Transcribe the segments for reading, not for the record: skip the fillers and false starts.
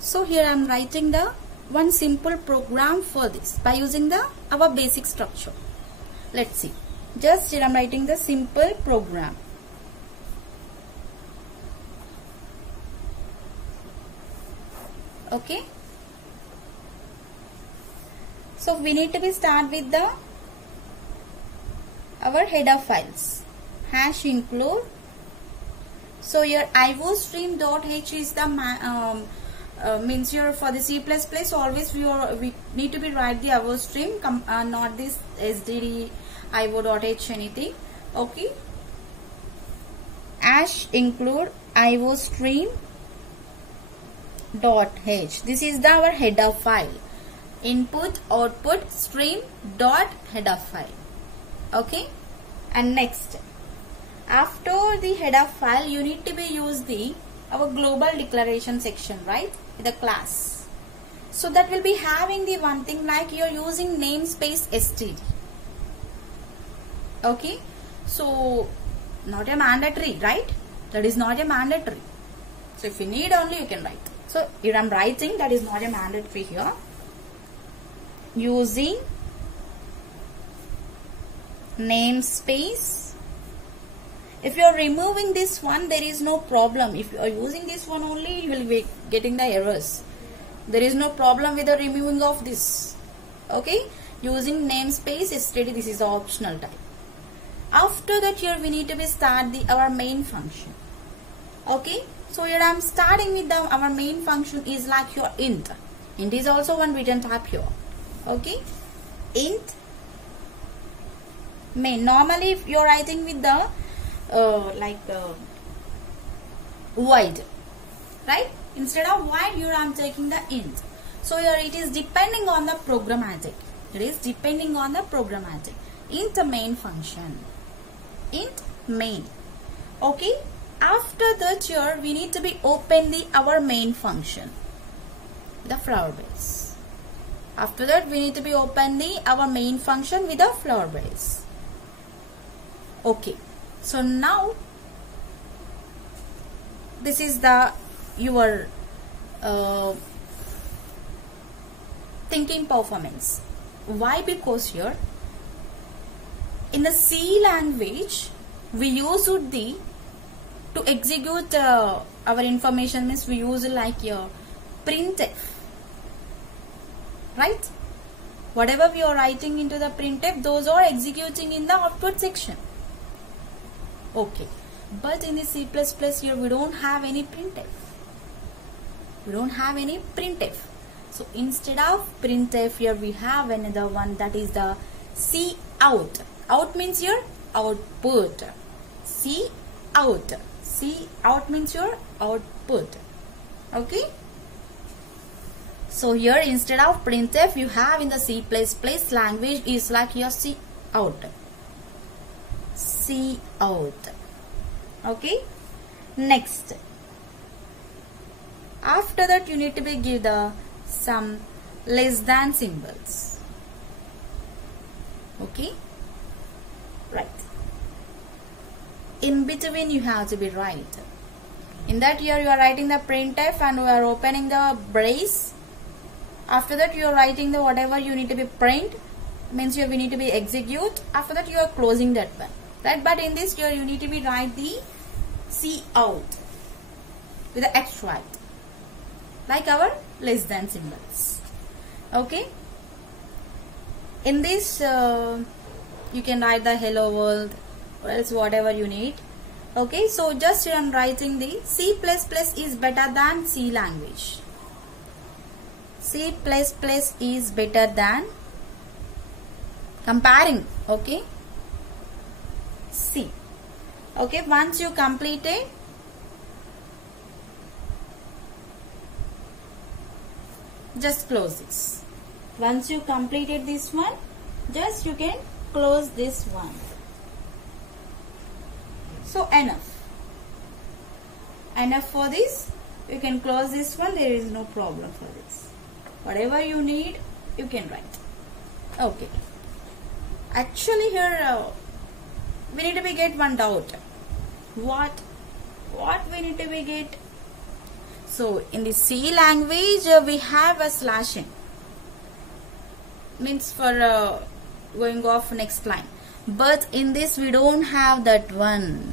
So here I am writing the one simple program for this by using our basic structure. Let's see. Just here I am writing the simple program. Okay. So we need to start with our header files. Hash include. So your iostream.h is the means your for the C++ always we need to be write the iostream, not this sdd io.h anything. Okay. Hash include iostream.h. This is our header file. Input output stream dot header file. Okay. And next, after the header file, you need to be use our global declaration section, right? The class. So that will be having the one thing like you are using namespace std. Okay. So not a mandatory, right? That is not a mandatory. So if you need only you can write. So here I am writing that is not a mandatory here. Using namespace. If you are removing this one, there is no problem. If you are using this one only, you will be getting the errors. There is no problem with the removing of this. Okay. Using namespace std, this is the optional type. After that, here we need to start our main function. Okay. So here I am starting with our main function is like your int. Int is also one written type here. Okay. Int main. Normally if you are writing with the void, right? Instead of void, here I am taking the int. So here it is depending on the programmatic. It is depending on the programmatic. Int main function. Int main. Okay. After that, here we need to be open our main function, the flower base. After that, we need to be open our main function with a flower base. Okay. So now this is your thinking performance. Why? Because here in the C language we use to execute our information means we use like your printf, right? Whatever we are writing into the printf, those are executing in the output section. Okay, but in the C++ here we don't have any printf. We don't have any printf. So instead of printf, here we have another one, that is the cout. Out means your output. Cout. Cout means your output. Okay. So here instead of printf, you have in the C++ language is like your cout. Cout. Okay. Next, after that you need to be give some less than symbols. Okay. Right. In between you have to be right. In that here you are writing the printf and we are opening the brace. After that you are writing the whatever you need to be print, means here we need to be execute. After that you are closing that one. Right, but in this here you need to be write the cout with the X right, like our less than symbols. Okay. In this you can write the hello world or else whatever you need. Okay, so just here I am writing the C++ is better than C language. C++ is better than comparing. Okay. C. Okay, once you complete it, just close this. Once you completed this one, just you can close this one. So enough for this. You can close this one. There is no problem for this. Whatever you need, you can write. Okay. Actually here we need to be get one doubt. What we need to be get? So in the C language we have a slash n, means for going off next line, but in this we don't have that one.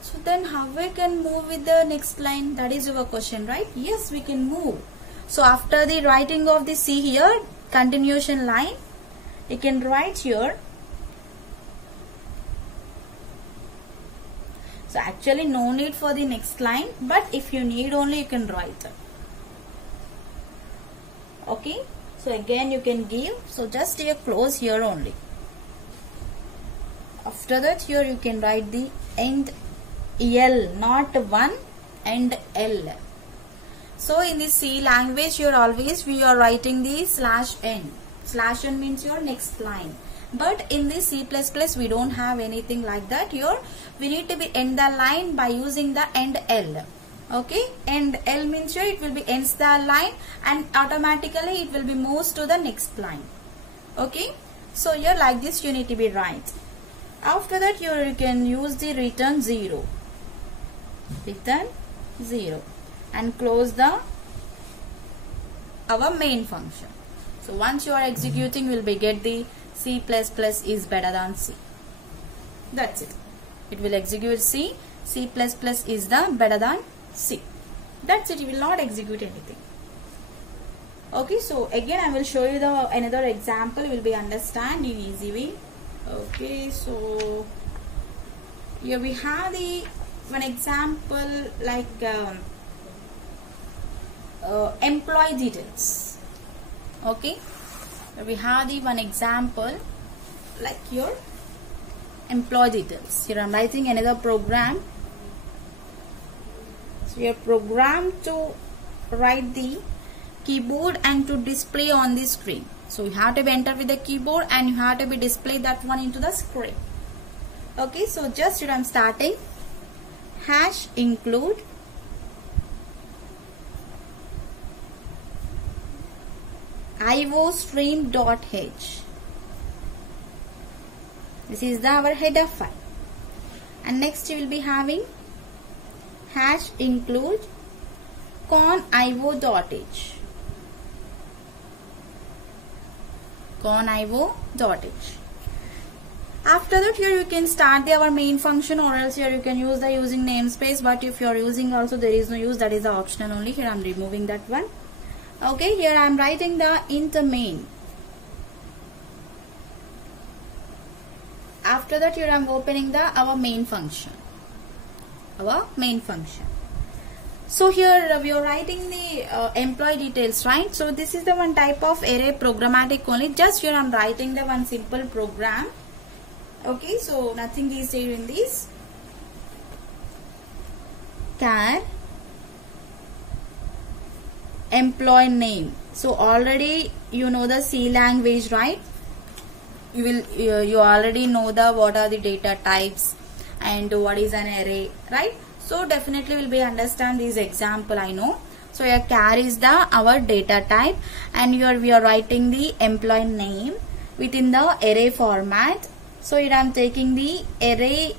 So then how we can move with the next line? That is your question, right? Yes, we can move. So after the writing of the C here, continuation line, you can write here. So actually no need for the next line, but if you need only you can write. Okay, so again you can give, so just take a close here only. After that here you can write the end L, not 1 and L. So in the C language here always we are writing the slash n. Slash n means your next line. But in the C++ we don't have anything like that. Here we need to be end the line by using the end L. Okay, end L means here it will be ends the line and automatically it will be moves to the next line. Okay, so here like this you need to be right. After that here you can use the return 0. Return 0 and close the our main function. So once you are executing, will be get the C++ is better than C. That's it. It will execute C. C++ is the better than C. That's it. You will not execute anything. Okay. So again, I will show you the another example. You will be understand in easy way. Okay. So here we have the one example like employee details. Okay, we have the one example like your employee details. Here I am writing another program. So you are programmed to write the keyboard and to display on the screen. So you have to be enter with the keyboard and you have to be display that one into the screen. Okay, so just here I am starting hash include iostream.h. This is our header file. And next you will be having hash include conio.h. conio.h. After that here you can start our main function, or else here you can use the using namespace, but if you are using also there is no use, that is the optional only. Here I am removing that one. Okay, here I am writing the int main. After that here I am opening the our main function. So here we are writing the employee details, right? So this is the one type of array programmatic only. Just here I am writing the one simple program. Okay, so nothing is there in this. Char employee name. So already you know the C language, right? You already know the what are the data types and what is an array, right? So definitely will be understand this example, I know. So your char is the our data type, and here we are writing the employee name within the array format. So here I am taking the array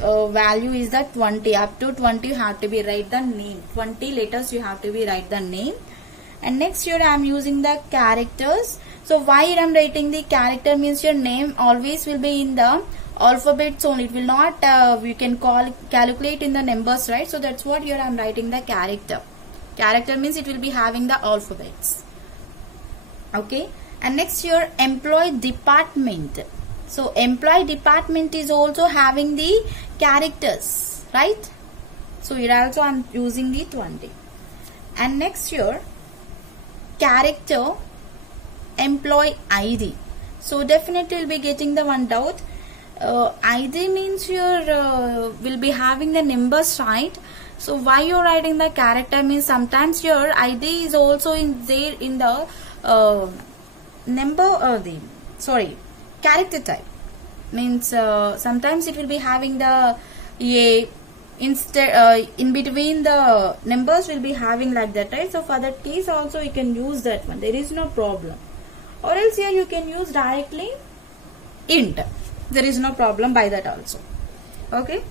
value is the 20. Up to 20 you have to be write the name. 20 letters you have to be write the name. And next here I am using the characters. So why I am writing the character means your name always will be in the alphabets only. It will not you can calculate in the numbers, right? So that's what here I am writing the character. Character means it will be having the alphabets. Okay. And next here employee department. So employee department is also having the characters, right? So here also I am using the 20. And next here character employee ID. So definitely will be getting the one doubt. ID means your will be having the numbers, right? So why you are writing the character means sometimes your ID is also in there in the number or the character type. Means sometimes it will be having the instead in between the numbers will be having like that, right? So for that case also you can use that one. There is no problem. Or else here you can use directly int. There is no problem by that also. Okay.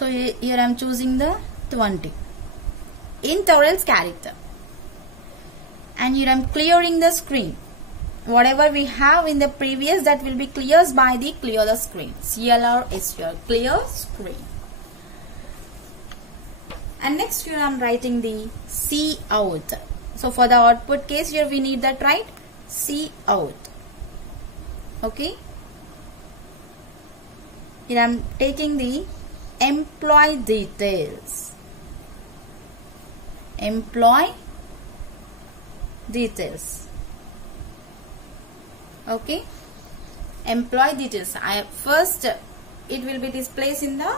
So here I am choosing the 20 in Taurel's character, and here I am clearing the screen. Whatever we have in the previous, that will be cleared by the clear the screen. CLR is your clear screen. And next here I am writing the C out. So for the output case, here we need that, right? C out. Okay. Here I am taking the employee details. Employee details. Okay. Employee details. First it will be displayed in the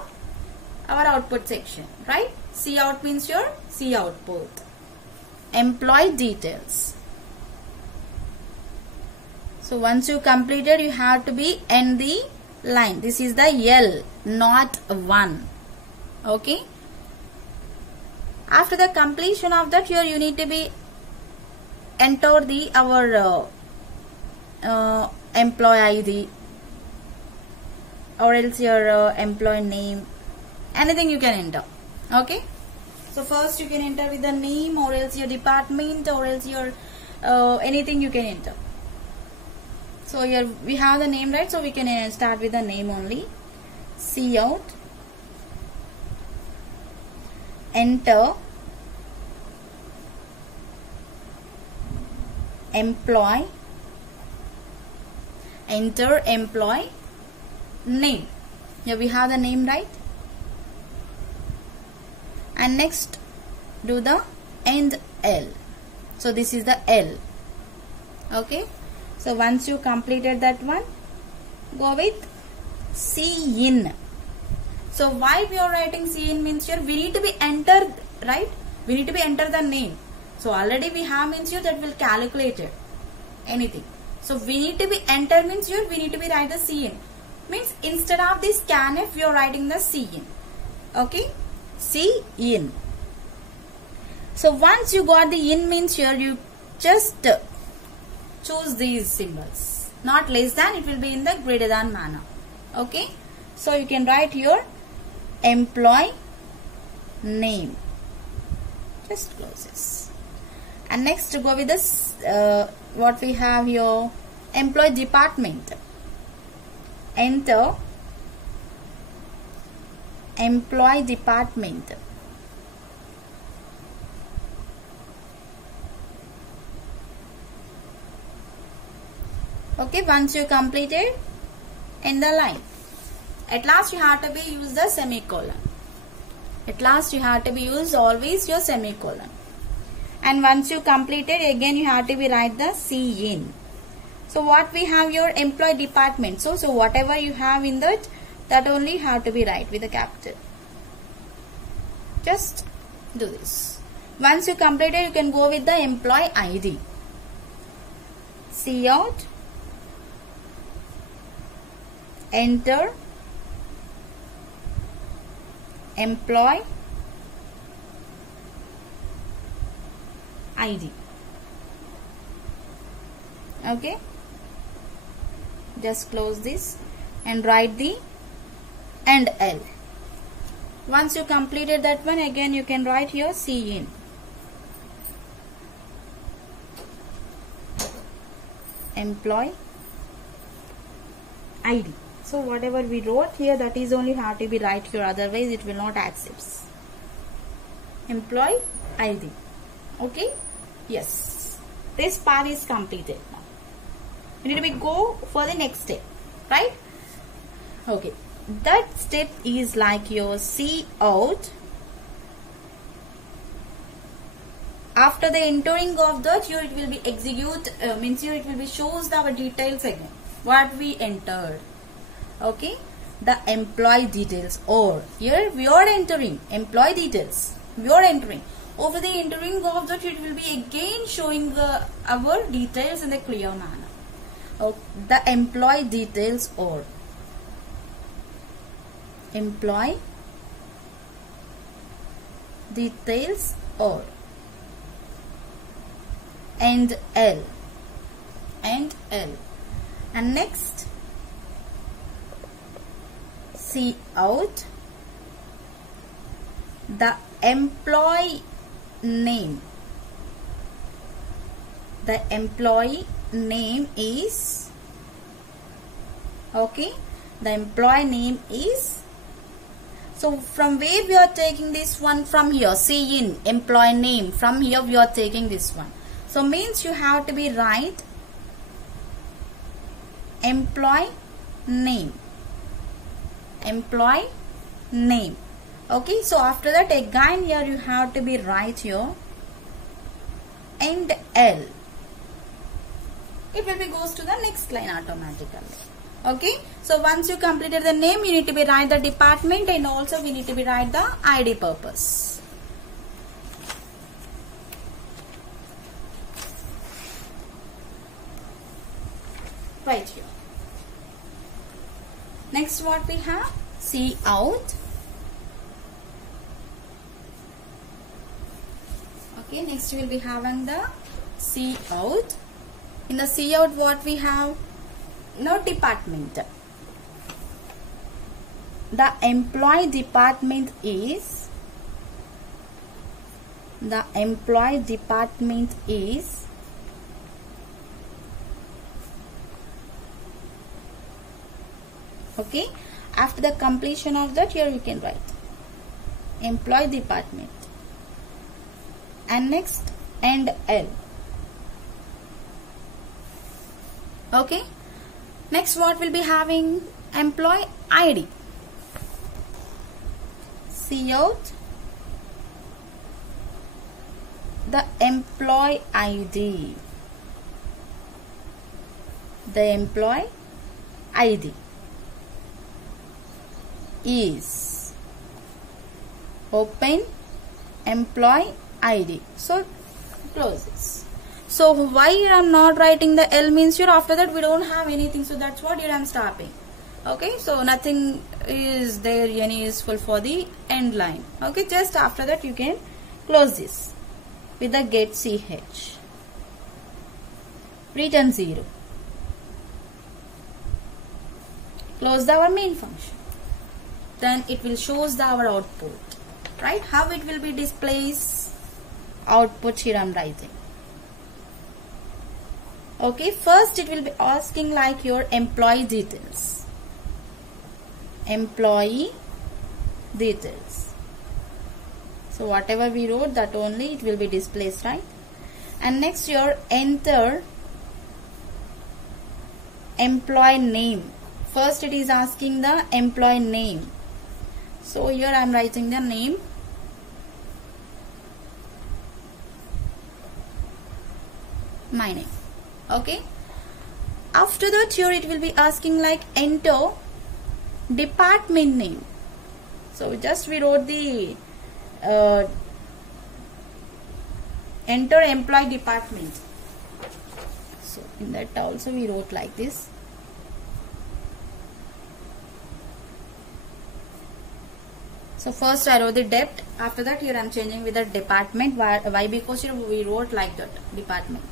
our output section, right? C out means your C output. Employee details. So once you completed, you have to be end the line. This is the L, not 1. Okay. After the completion of that, here you need to be enter the our employee ID, or else your employee name. Anything you can enter. Okay. So first you can enter with the name, or else your department, or else your anything you can enter. So here we have the name, right? So we can start with the name only. C out. Enter employee. Enter employee name. Here we have the name, right? And next do the end L. So this is the L. Okay. So once you completed that one, go with C in. So why we are writing C in means here we need to be entered, right? We need to be enter the name. So already we have means here that will calculate it. Anything. So we need to be enter means here we need to be write the C in. Means instead of this scanf we are writing the C in. Okay. C in. So once you got the in means here you just choose these symbols. Not less than, it will be in the greater than manner. Okay. So you can write here employee name. Just close this. And next to go with this, what we have here, employee department. Enter employee department. Okay, once you completed, end the line. At last you have to be use the semicolon. At last you have to be use always your semicolon. And once you completed, again you have to be write the C in. So what we have your employee department. So whatever you have in that only have to be write with a capital. Just do this. Once you completed, you can go with the employee ID. C out. Enter employee ID. Okay. Just close this and write the and L. Once you completed that one, again you can write here C in. Employee ID. So whatever we wrote here, that is only have to be right here, otherwise it will not accept. Employee ID. Okay. Yes. This part is completed now. You need to go for the next step, right? Okay. That step is like your C out. After the entering of that, here it will be execute, means here it will be shows our details again. What we entered. Okay. The employee details, or here we are entering employee details. We are entering. Over the entering of that, it will be again showing our details in the clear manner. Okay. The employee details, or employee details, or and L. And next C out. the employee name. The employee name is, okay, the employee name is. So from where we are taking this one? From here, see in employee name, from here we are taking this one. So means you have to be write employee name, employee name. Okay, so after that again here you have to be write here and L. It will be goes to the next line automatically. Okay, so once you completed the name, you need to be write the department, and also we need to be write the ID purpose. Right here. Next what we have? See out. Okay, next we will be having the see out. In the see out what we have? No department. The employee department is, the employee department is okay. After the completion of that, here you can write employee department, and next and L. Okay, next what will be having? Employee ID. See out the employee ID. The employee ID is, open employee ID. So close this. So why I am not writing the L means here after that we don't have anything, so that's what here I am stopping. Okay, so nothing is there any useful for the end line. Okay, just after that you can close this with the get ch, return 0. Close our main function. Then it will shows our output, right? How it will be displays output here I am writing. Okay, first it will be asking like your employee details. Employee details. So whatever we wrote, that only it will be displayed, right? And next your enter employee name. First it is asking the employee name. So here I am writing the name. My name. Okay, after that here it will be asking like enter department name. So just we wrote the enter employee department. So in that also we wrote like this. So first I wrote the depth, after that here I am changing with the department. Why? Because here we wrote like that, department.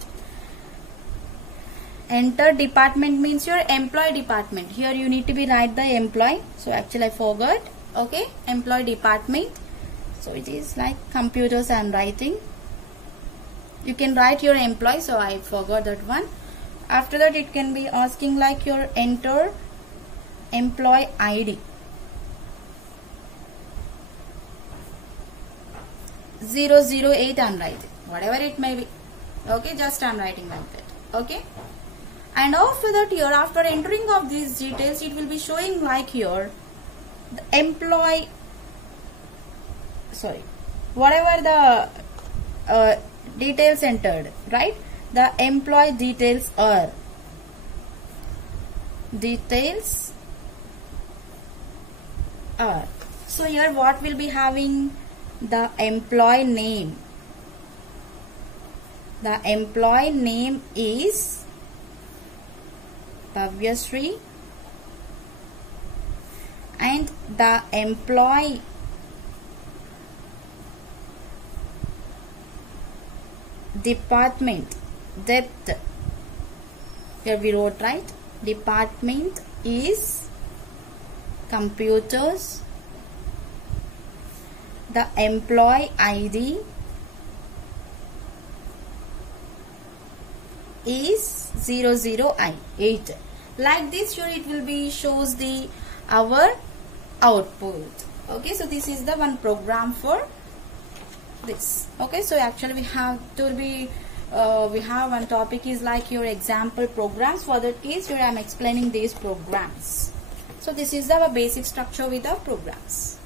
Enter department means your employee department. Here you need to be write the employee. So actually I forgot. Okay, employee department. So it is like computers I am writing. You can write your employee. So I forgot that one. After that it can be asking like your enter employee ID. 008 I am writing. Whatever it may be. Okay, just I am writing like that. Okay. And after that here, after entering of these details, it will be showing like here the employee, sorry, whatever the details entered, right? The employee details are so here what will be having? The employee name. The employee name is Bhavyashree, and the employee department depth, here we wrote right, department is computers, the employee ID is 00I8. Like this, here it will be shows the our output. Okay, so this is the one program for this. Okay, so actually we have to be we have one topic is like your example programs. For that case, here I am explaining these programs. So this is the basic structure with the programs.